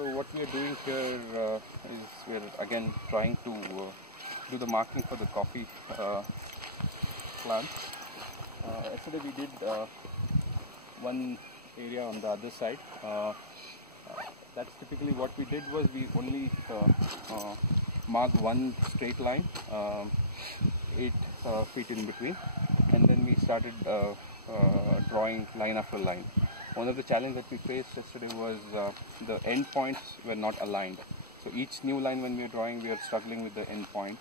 So what we are doing here is we are again trying to do the marking for the coffee plants. Yesterday we did one area on the other side. That's typically what we did was we only marked one straight line, 8 feet in between, and then we started drawing line after line. One of the challenges that we faced yesterday was the end points were not aligned. So each new line when we are drawing, we are struggling with the end point,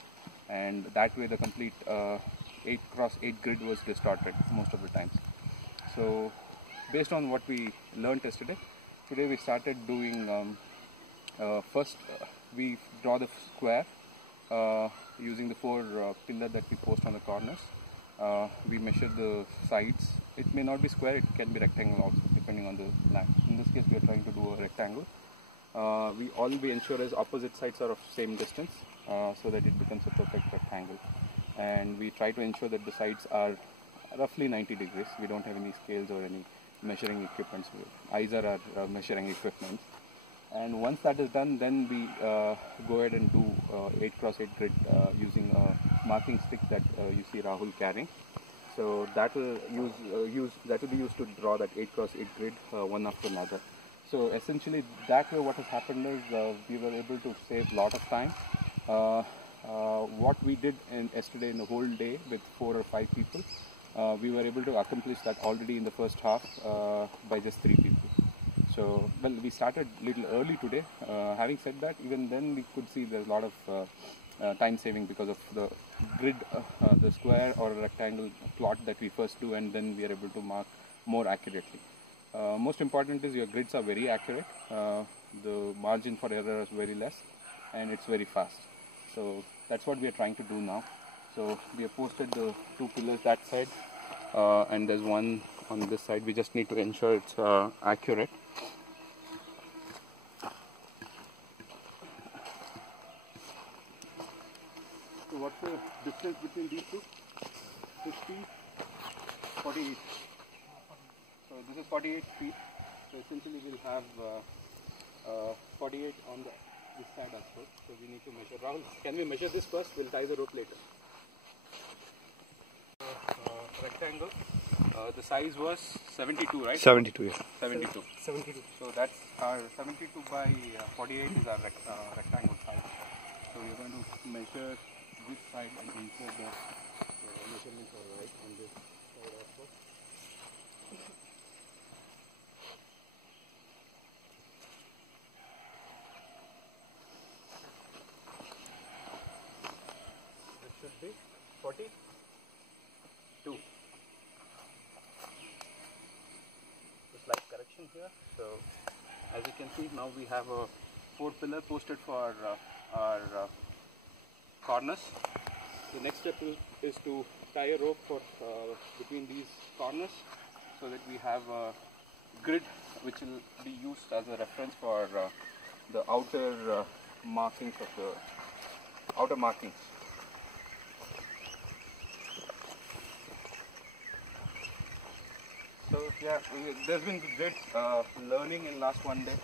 and that way the complete 8x8 grid was distorted most of the times. So based on what we learned yesterday, today we started doing first we draw the square using the 4 pillars that we post on the corners. We measure the sides. It may not be square, it can be rectangle also depending on the land. In this case we are trying to do a rectangle. We ensure as opposite sides are of same distance so that it becomes a perfect rectangle. And we try to ensure that the sides are roughly 90 degrees. We don't have any scales or any measuring equipment. Eyes are our measuring equipment. And once that is done, then we go ahead and do 8x8 grid using a marking stick that you see Rahul carrying. So that will be used to draw that 8x8 grid one after another. So essentially that way what has happened is we were able to save a lot of time. What we did yesterday in the whole day with 4 or 5 people, we were able to accomplish that already in the first half by just 3 people. So, well, we started a little early today. Having said that, even then we could see there's a lot of time saving because of the grid, the square or rectangle plot that we first do, and then we are able to mark more accurately. Most important is your grids are very accurate. The margin for error is very less, and it's very fast. So that's what we are trying to do now. So we have posted the 2 pillars that side, and there's one on this side. We just need to ensure it's accurate. So what's the distance between these two? 50, 48. So this is 48 feet. So essentially we'll have 48 on this side as well. So we need to measure. Rahul, can we measure this first? We'll tie the rope later. Rectangle. The size was 72, right? 72, yeah. 72. 72. So that's our 72 by 48 is our rectangle size. So we're going to measure this side and ensure the measurements are right on this side also. This should be 42. Slight correction here. So as you can see, now we have a 4 pillar posted for our corners. The next step is to tie a rope for between these corners so that we have a grid which will be used as a reference for the outer markings of the outer markings. So yeah, there's been great learning in last one day,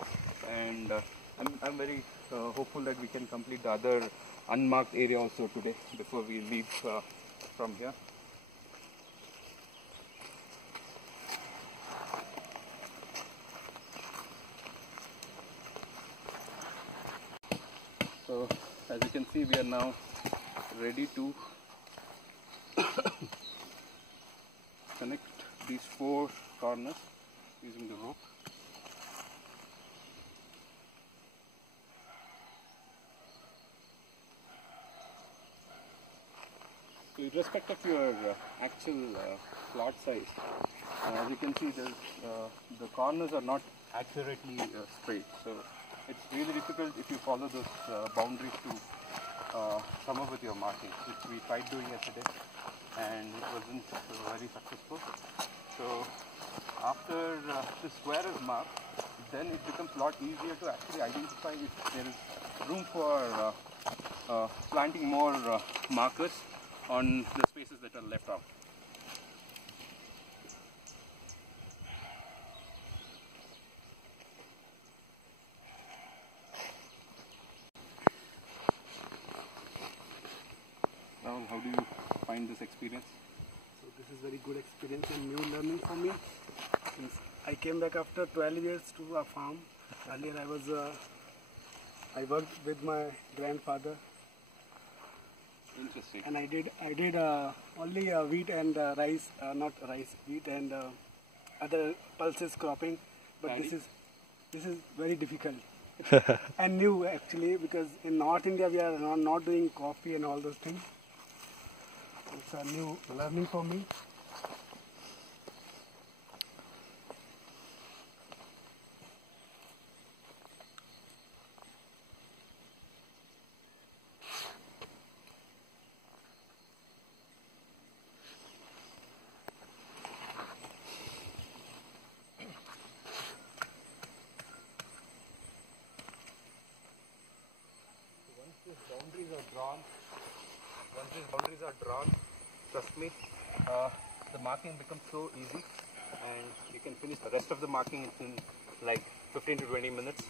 and I'm very hopeful that we can complete the other unmarked area also today before we leave from here. So as you can see, we are now ready to connect these 4 corners using the rope. So with respect of your actual plot size, as you can see, the corners are not accurately straight. So it's really difficult if you follow those boundaries to come up with your markings, which we tried doing yesterday, and it wasn't very successful. So after the square is marked, then it becomes a lot easier to actually identify if there is room for planting more markers on the spaces that are left out. how do you find this experience? So this is very good experience and new learning for me. Since I came back after 12 years to a farm. Earlier I worked with my grandfather. Interesting. And I did only wheat and rice, not rice, wheat and other pulses cropping. But Paddy? this is very difficult and new actually, because in North India we are not doing coffee and all those things. It's a new learning for me. Once these boundaries are drawn, trust me, the marking becomes so easy, and you can finish the rest of the marking in like 15 to 20 minutes,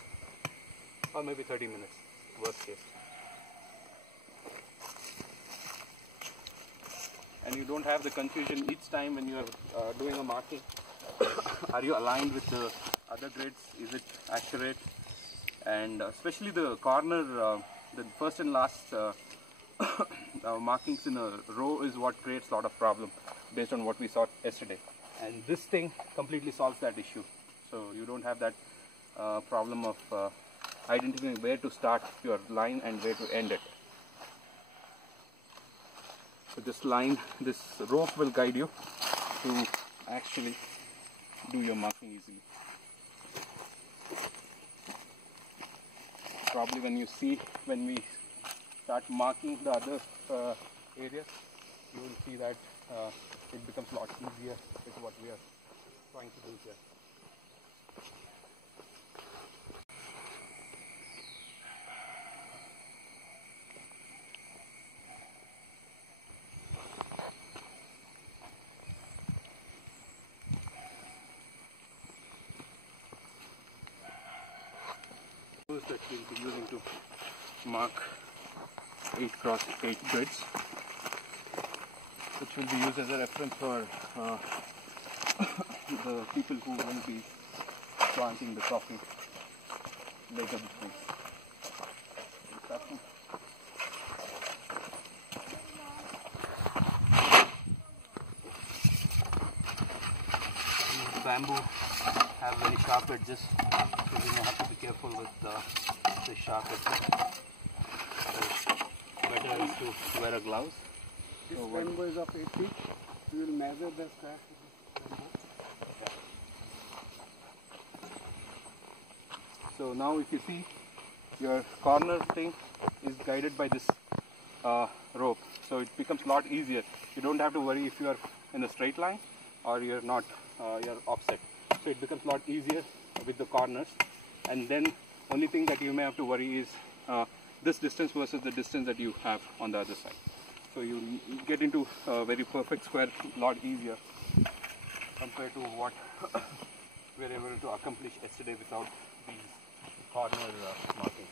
or maybe 30 minutes, worst case. And you don't have the confusion each time when you are doing a marking. Are you aligned with the other grids? Is it accurate? And especially the corner, the first and last markings in a row is what creates a lot of problem based on what we saw yesterday. And this thing completely solves that issue. So you don't have that problem of identifying where to start your line and where to end it. So this line, this rope will guide you to actually do your marking easily. Probably when we start marking the other areas, you will see that it becomes a lot easier with what we are trying to do here. That we'll be using to mark 8 cross 8 grids, which will be used as a reference for the people who will be planting the coffee later this week. These bamboo have very sharp edges, so we have to be careful with the sharp edges. So better is to wear a gloves. This bamboo is of 8 feet. We will measure the square with this bamboo. So now if you see, your corner thing is guided by this rope, so it becomes a lot easier. You don't have to worry if you are in a straight line or you're not, you're offset. So it becomes a lot easier with the corners, and then only thing that you may have to worry is this distance versus the distance that you have on the other side. So you get into a very perfect square a lot easier compared to what we were able to accomplish yesterday without these corner markings.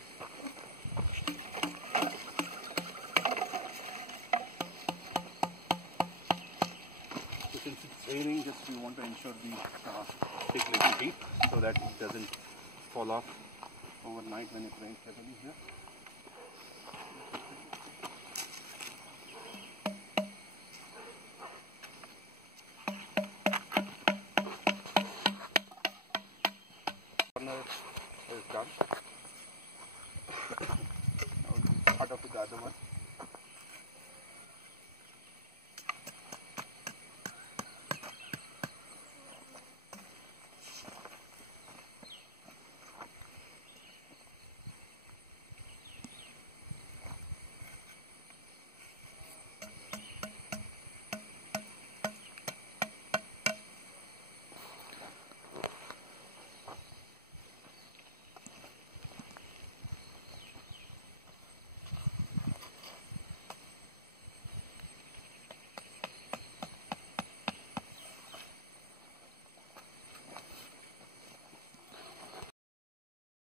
So since it's raining, just we want to ensure we dig little deep so that it doesn't fall off overnight when it rains heavily here. Corner is done. Now we'll start off with the other one.